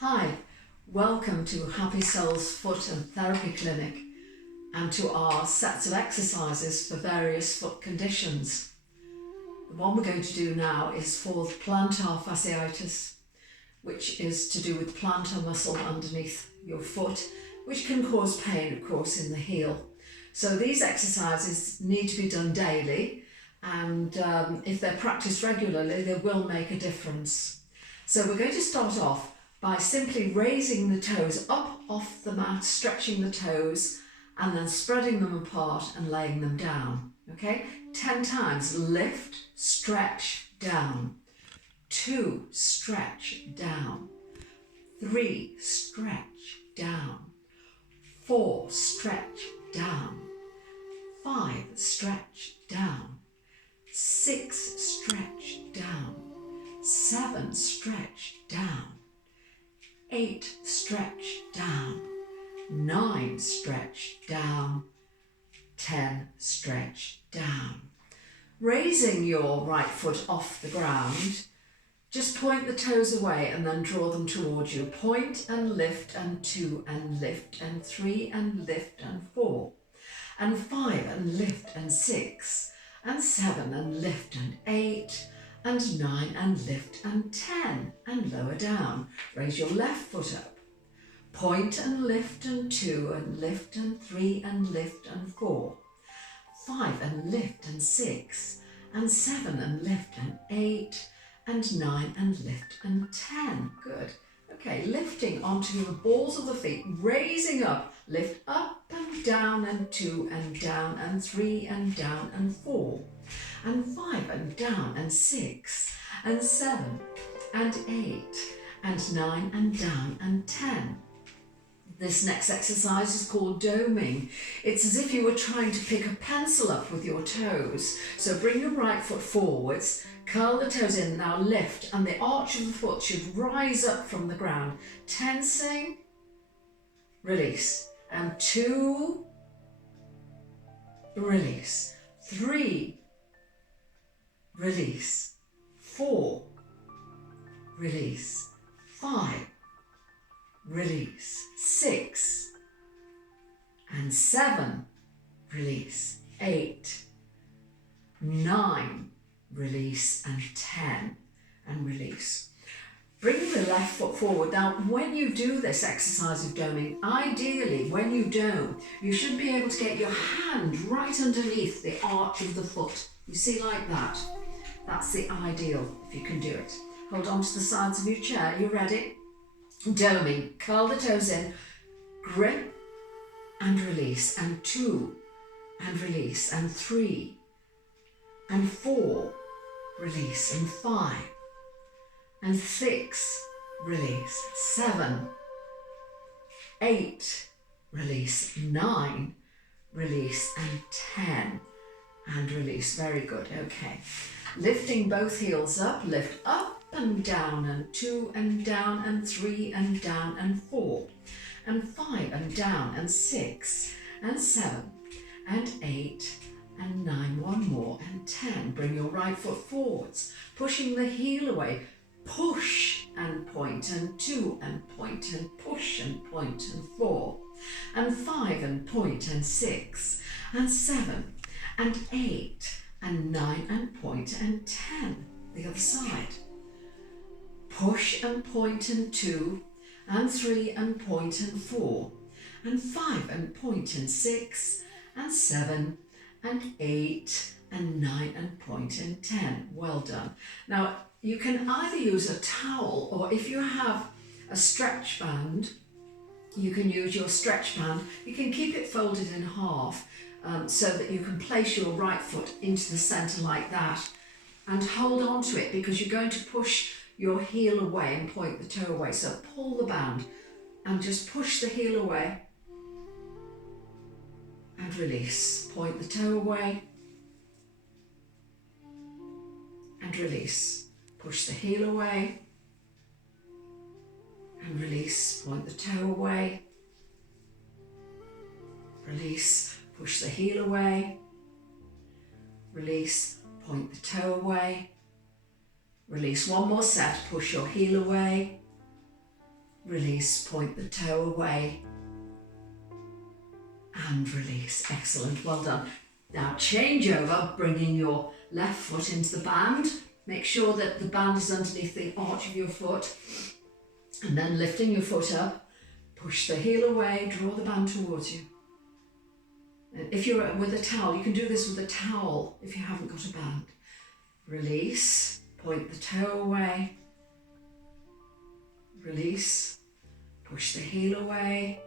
Hi, welcome to Happy Soul's Foot and Therapy Clinic and to our sets of exercises for various foot conditions. The one we're going to do now is for the plantar fasciitis, which is to do with the plantar muscle underneath your foot, which can cause pain, of course, in the heel. So these exercises need to be done daily, and if they're practiced regularly, they will make a difference. So we're going to start off by simply raising the toes up off the mat, stretching the toes, and then spreading them apart and laying them down. Okay? 10 times. Lift, stretch, down. 2, stretch, down. 3, stretch, down. 4, stretch, down. 5, stretch, down. 6, stretch, down. 7, stretch, down. 8, stretch, down. 9, stretch, down. 10, stretch, down. Raising your right foot off the ground, just point the toes away and then draw them towards you. Point and lift, and 2 and lift, and 3 and lift, and 4 and 5 and lift, and 6 and 7 and lift, and 8 and 9 and lift, and 10 and lower down. Raise your left foot up. Point and lift, and 2 and lift, and 3 and lift, and 4. 5 and lift, and 6 and 7 and lift, and 8 and 9 and lift, and 10. Good. Okay, lifting onto the balls of the feet, raising up, lift up and down, and 2 and down, and 3 and down, and 4 and 5 and down, and 6 and 7 and 8 and 9 and down, and 10. This next exercise is called doming. It's as if you were trying to pick a pencil up with your toes. So bring your right foot forwards, curl the toes in, now lift, and the arch of the foot should rise up from the ground. Tensing, release, and 2, release, 3, release, 4, release, 5, release, 6 and 7, release, 8, 9, release, and 10 and release. Bring the left foot forward. Now, when you do this exercise of doming, ideally, when you dome, you should be able to get your hand right underneath the arch of the foot. You see, like that. That's the ideal, if you can do it. Hold on to the sides of your chair. You ready? Doming. Curl the toes in. Grip and release. And 2 and release. And 3 and 4. Release. And 5 and 6, release, 7, 8, release, 9, release, and 10, and release. Very good. Okay. Lifting both heels up, lift up and down, and 2 and down, and 3 and down, and 4 and 5 and down, and 6 and 7 and 8 and 9, one more, and 10. Bring your right foot forwards, pushing the heel away. Push and point, and 2 and point, and push and point, and 4 and 5 and point, and 6 and 7 and 8 and 9 and point, and 10. The other side. Push and point, and 2 and 3 and point, and 4 and 5 and point, and 6 and 7 and 8 and 9 and point, and 10. Well done. Now, you can either use a towel, or if you have a stretch band, you can use your stretch band. You can keep it folded in half so that you can place your right foot into the centre like that and hold on to it, because you're going to push your heel away and point the toe away. So pull the band and just push the heel away and release. Point the toe away and release. Push the heel away and release. Point the toe away. Release. Push the heel away. Release. Point the toe away. Release. One more set. Push your heel away. release, point the toe away, and release. Excellent, well done. Now change over, bringing your left foot into the band. Make sure that the band is underneath the arch of your foot, and then lifting your foot up, push the heel away, draw the band towards you. And if you're with a towel, you can do this with a towel if you haven't got a band. Release, point the toe away, release, push the heel away,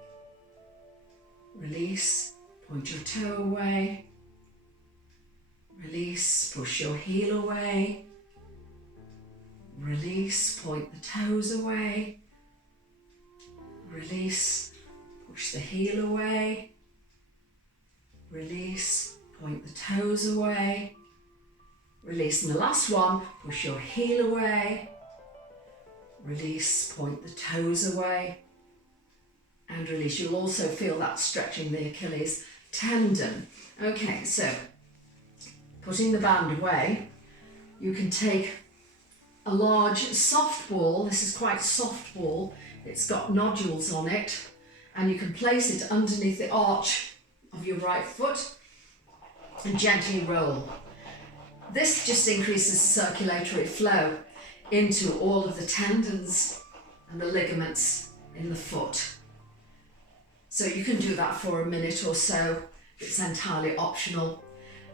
release, point your toe away, release, push your heel away, release, point the toes away, release, push the heel away, release, point the toes away, release. And the last one, push your heel away, release, point the toes away, and release. You'll also feel that stretching the Achilles tendon. Okay, so putting the band away, you can take a large soft ball. This is quite a soft ball. It's got nodules on it, and you can place it underneath the arch of your right foot and gently roll. This just increases circulatory flow into all of the tendons and the ligaments in the foot. So you can do that for a minute or so. It's entirely optional.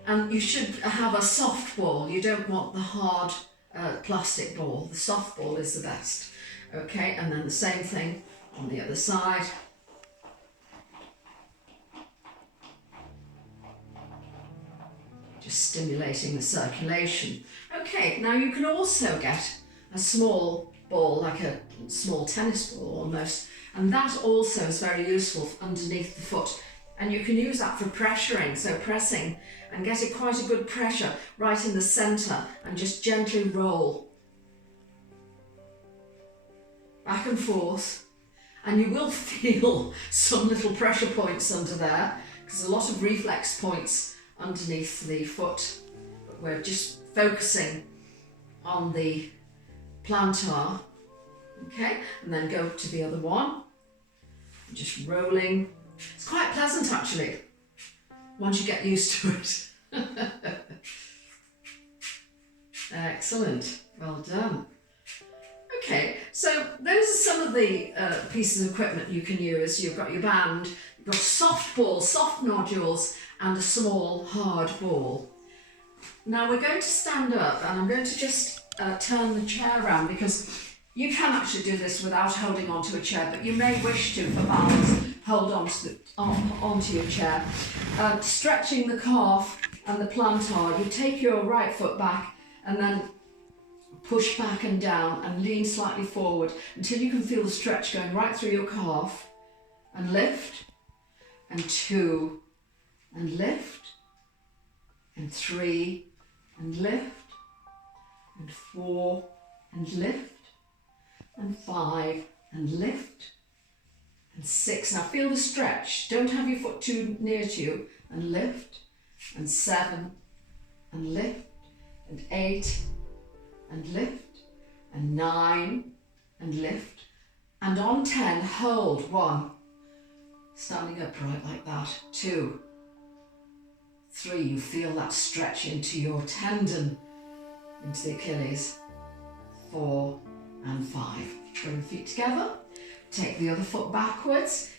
And you should have a soft ball. You don't want the hard plastic ball. The soft ball is the best. Okay, and then the same thing on the other side. Just stimulating the circulation. Okay, now you can also get a small ball, like a small tennis ball almost, and that also is very useful underneath the foot. And you can use that for pressuring, so pressing and getting quite a good pressure right in the centre and just gently roll back and forth. And you will feel some little pressure points under there because a lot of reflex points underneath the foot. But we're just focusing on the plantar, okay? And then go to the other one, just rolling. It's quite pleasant actually, once you get used to it. Excellent, well done. Okay, so those are some of the pieces of equipment you can use. You've got your band, you've got a soft ball, soft nodules, and a small hard ball. Now we're going to stand up, and I'm going to just turn the chair around, because you can actually do this without holding onto a chair, but you may wish to, for balance, hold onto your chair. Stretching the calf and the plantar, you take your right foot back and then push back and down and lean slightly forward until you can feel the stretch going right through your calf, and lift, and 2, and lift, and 3, and lift, and 4, and lift, and 5, and lift, and 6. Now feel the stretch. Don't have your foot too near to you, and lift, and 7, and lift, and 8, and lift, and 9, and lift, and on 10, hold. 1, standing upright like that. 2, 3, you feel that stretch into your tendon, into the Achilles. 4 and 5. Bring your feet together. Take the other foot backwards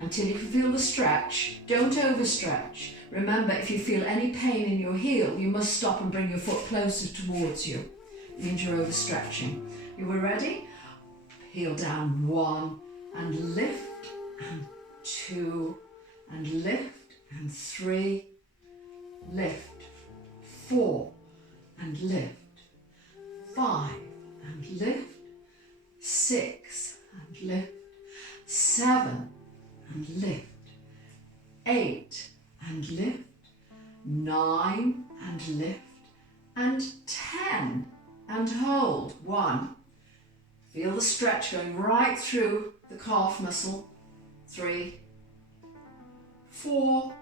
until you can feel the stretch. Don't overstretch. Remember, if you feel any pain in your heel, you must stop and bring your foot closer towards you. It means you're overstretching. You were ready? Heel down. 1, and lift, and 2, and lift, and 3, lift, 4, and lift, 5, and lift, 6, and lift, 7, and lift, 8, and lift, 9, and lift, and 10, and hold. 1, feel the stretch going right through the calf muscle. 3, 4,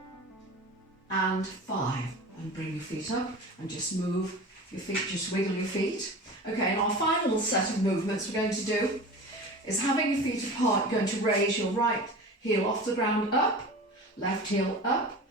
and 5, and bring your feet up and just move your feet, just wiggle your feet. Okay, and our final set of movements we're going to do is having your feet apart. You're going to raise your right heel off the ground, up, left heel up,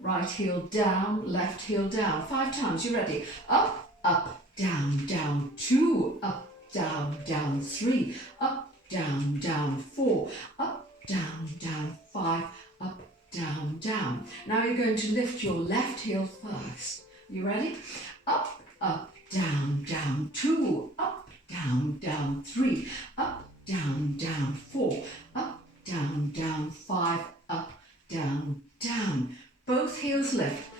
right heel down, left heel down. 5 times. You ready? Up, up, down, down. 2, up, down, down. 3, up, down, down. 4, up, down, down. 5, up, down, down. Now you're going to lift your left heel first. You ready? Up, up, down, down. 2, up, down, down. 3, up, down, down. 4, up, down, down. 5, up, down, down. Both heels lift.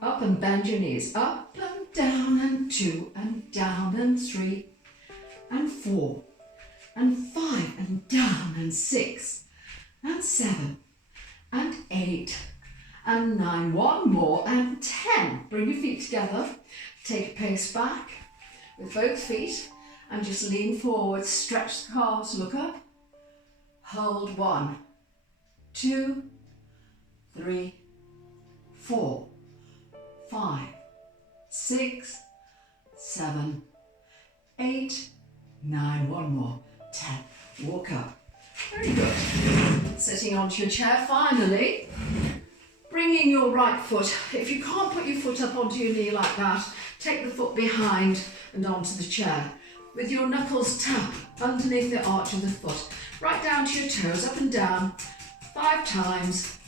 Up and bend your knees. Up and down and 2 and down and 3 and 4 and 5 and down and 6 and 7 and 8 and 9. One more and 10. Bring your feet together. Take a pace back with both feet and just lean forward. Stretch the calves. Look up. Hold 1, 2, 3, 4, 5, 6, 7, 8, 9. One more. 10. Walk up. Very good. Sitting onto your chair finally. Bringing your right foot. If you can't put your foot up onto your knee like that, take the foot behind and onto the chair. With your knuckles tap underneath the arch of the foot. Right down to your toes, up and down. 5 times.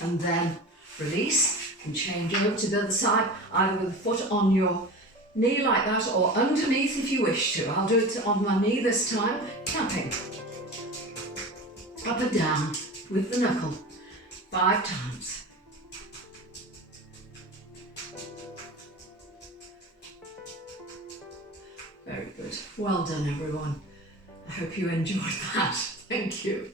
And then release and change over to the other side, either with the foot on your knee like that or underneath if you wish to. I'll do it on my knee this time, tapping. Up and down with the knuckle. 5 times. Very good. Well done, everyone. I hope you enjoyed that. Thank you.